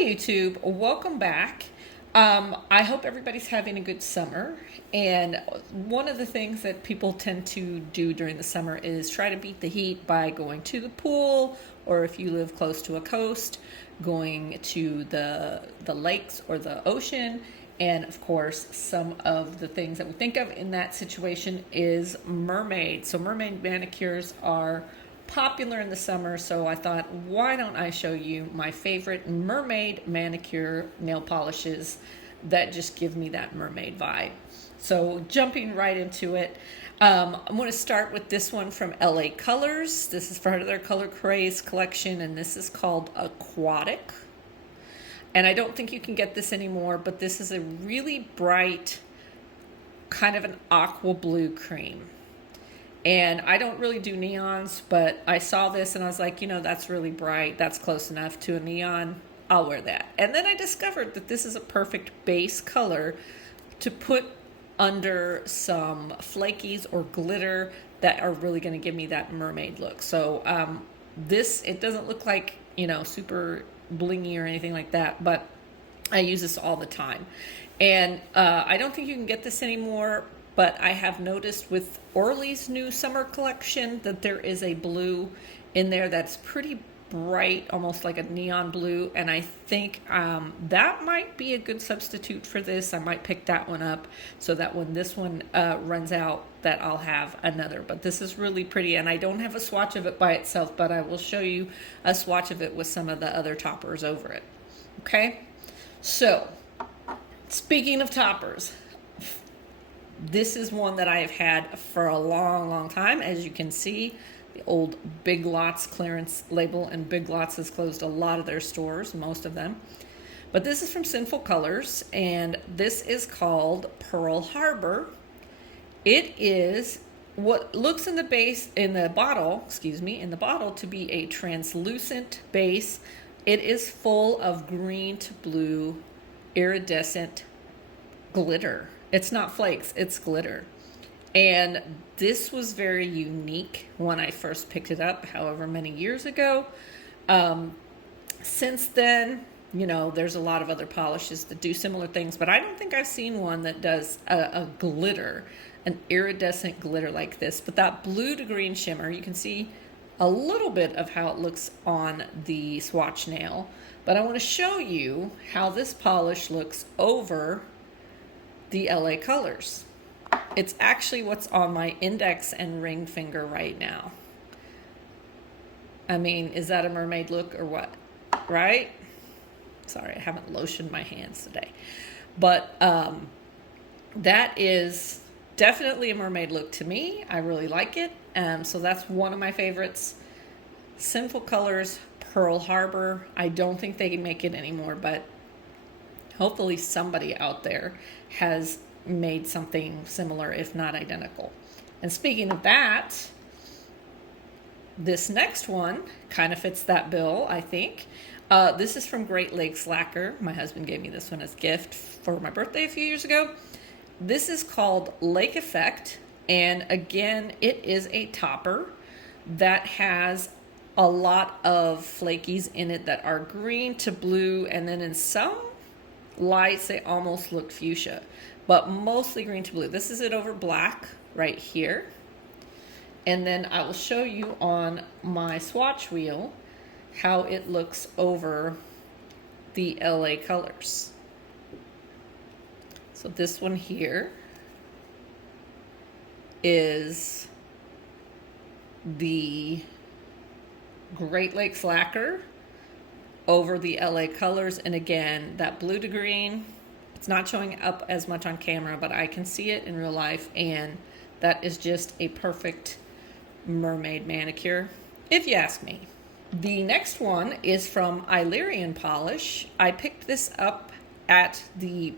Hi YouTube, welcome back. I hope everybody's having a good summer. And one of the things that people tend to do during the summer is try to beat the heat by going to the pool, or if you live close to a coast, going to the lakes or the ocean. And of course, some of the things that we think of in that situation is mermaid. So mermaid manicures are popular in the summer, so I thought, why don't I show you my favorite mermaid manicure nail polishes that just give me that mermaid vibe. So jumping right into it, I'm going to start with this one from LA Colors. This is part of their Color Craze collection, and this is called Aquatic. And I don't think you can get this anymore, but this is a really bright, kind of an aqua blue cream. And I don't really do neons, but I saw this and I was like, that's really bright. That's close enough to a neon. I'll wear that. And then I discovered that this is a perfect base color to put under some flakies or glitter that are really going to give me that mermaid look. So it doesn't look like, super blingy or anything like that, but I use this all the time. And I don't think you can get this anymore, but I have noticed with Orly's new summer collection that there is a blue in there that's pretty bright, almost like a neon blue, and I think that might be a good substitute for this. I might pick that one up so that when this one runs out, that I'll have another. But this is really pretty, and I don't have a swatch of it by itself, but I will show you a swatch of it with some of the other toppers over it. Okay, so speaking of toppers, this is one that I have had for a long time. As you can see, the old Big Lots clearance label, and Big Lots has closed a lot of their stores, most of them. But this is from Sinful Colors, and this is called Pearl Harbor. It is what looks in the bottle to be a translucent base. It is full of green to blue iridescent glitter. It's not flakes, it's glitter. And this was very unique when I first picked it up, however many years ago. Since then, there's a lot of other polishes that do similar things, but I don't think I've seen one that does a glitter, an iridescent glitter like this. But that blue to green shimmer, you can see a little bit of how it looks on the swatch nail. But I want to show you how this polish looks over the LA Colors. It's actually what's on my index and ring finger right now. I mean, is that a mermaid look or what? Right? Sorry, I haven't lotioned my hands today. But that is definitely a mermaid look to me. I really like it. So that's one of my favorites. Sinful Colors, Pearl Harbor. I don't think they can make it anymore, but hopefully somebody out there has made something similar, if not identical. And speaking of that, this next one kind of fits that bill, I think. This is from Great Lakes Lacquer. My husband gave me this one as a gift for my birthday a few years ago. This is called Lake Effect, and again, it is a topper that has a lot of flakies in it that are green to blue, and then in some lights they almost look fuchsia, but mostly green to blue. This is it over black right here, and then I will show you on my swatch wheel how it looks over the LA Colors. So this one here is the Great Lakes Lacquer over the LA Colors, and again, that blue to green, it's not showing up as much on camera, but I can see it in real life, and that is just a perfect mermaid manicure, if you ask me. The next one is from Illyrian Polish. I picked this up at the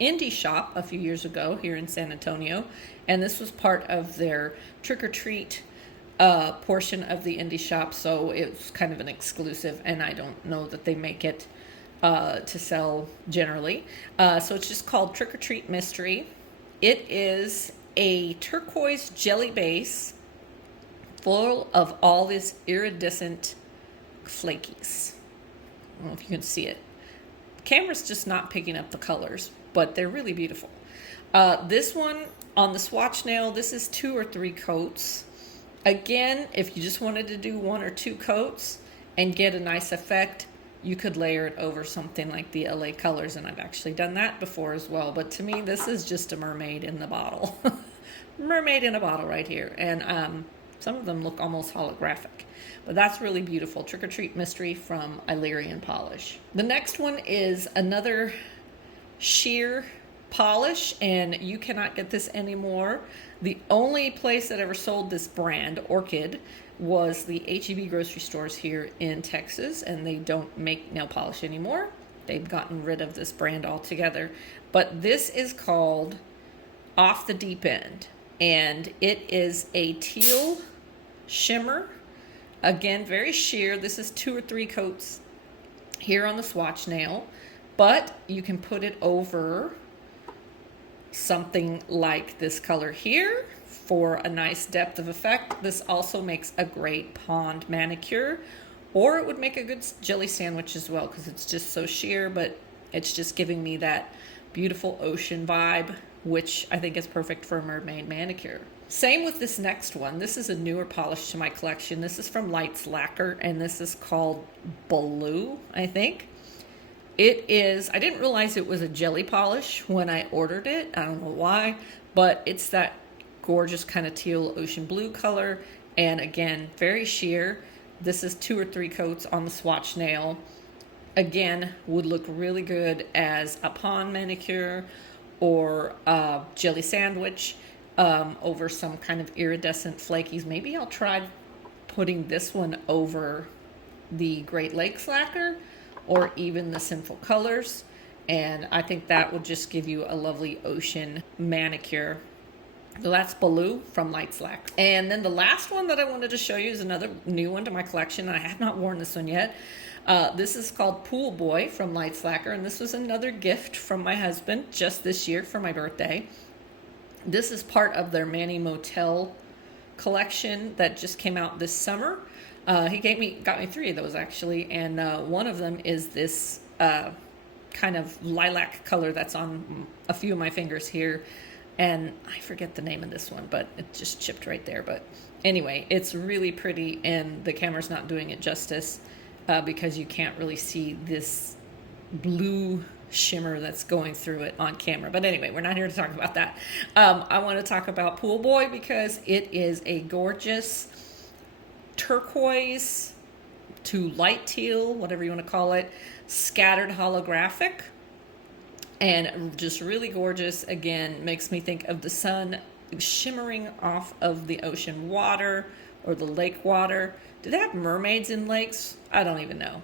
indie shop a few years ago here in San Antonio, and this was part of their trick-or-treat portion of the indie shop, so it's kind of an exclusive, and I don't know that they make it to sell generally. So it's just called Trick or Treat Mystery. It is a turquoise jelly base full of all this iridescent flakies. I don't know if you can see it. Camera's just not picking up the colors, but they're really beautiful. This one on the swatch nail, this is 2 or 3 coats. Again, if you just wanted to do 1 or 2 coats and get a nice effect, you could layer it over something like the LA colors, and I've actually done that before as well. But to me, this is just a mermaid in the bottle. Mermaid in a bottle right here. And some of them look almost holographic. But that's really beautiful. Trick or Treat Mystery from Illyrian Polish. The next one is another sheer polish, and you cannot get this anymore. The only place that ever sold this brand, Orchid, was the H-E-B grocery stores here in Texas, and they don't make nail polish anymore. They've gotten rid of this brand altogether. But this is called Off the Deep End, and it is a teal shimmer. Again, very sheer. This is 2 or 3 coats here on the swatch nail, but you can put it over something like this color here for a nice depth of effect. This also makes a great pond manicure, or it would make a good jelly sandwich as well, because it's just so sheer, but it's just giving me that beautiful ocean vibe, which I think is perfect for a mermaid manicure. Same with this next one. This is a newer polish to my collection. This is from Lacquer, and this is called Balou, I think. It is, I didn't realize it was a jelly polish when I ordered it. I don't know why, but it's that gorgeous kind of teal ocean blue color, and again, very sheer. This is 2 or 3 coats on the swatch nail. Again, would look really good as a pond manicure or a jelly sandwich over some kind of iridescent flakies. Maybe I'll try putting this one over the Great Lakes Lacquer or even the Sinful colors, and I think that will just give you a lovely ocean manicure. So that's Balou from Lacquer. And then the last one that I wanted to show you is another new one to my collection. I have not worn this one yet. This is called Pool Boy from Lacquer, and this was another gift from my husband just this year for my birthday. This is part of their Manny Motel collection that just came out this summer. He got me 3 of those actually, and one of them is this kind of lilac color that's on a few of my fingers here. And I forget the name of this one, but it just chipped right there. But anyway, it's really pretty, and the camera's not doing it justice because you can't really see this blue shimmer that's going through it on camera. But anyway, we're not here to talk about that. I want to talk about Pool Boy because it is a gorgeous turquoise to light teal, whatever you want to call it, scattered holographic. And just really gorgeous. Again, makes me think of the sun shimmering off of the ocean water or the lake water. Do they have mermaids in lakes? I don't even know.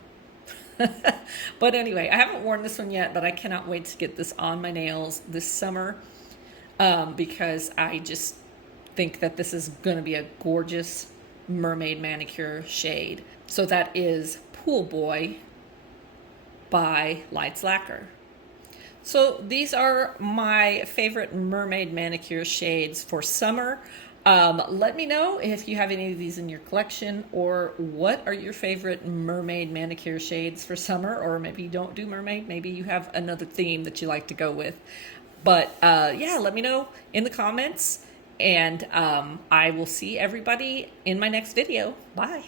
But anyway, I haven't worn this one yet, but I cannot wait to get this on my nails this summer because I just think that this is going to be a gorgeous mermaid manicure shade. So that is Pool Boy by Lacquer. So these are my favorite mermaid manicure shades for summer. Let me know if you have any of these in your collection, or what are your favorite mermaid manicure shades for summer, or maybe you don't do mermaid, maybe you have another theme that you like to go with. But yeah, let me know in the comments, and I will see everybody in my next video. Bye.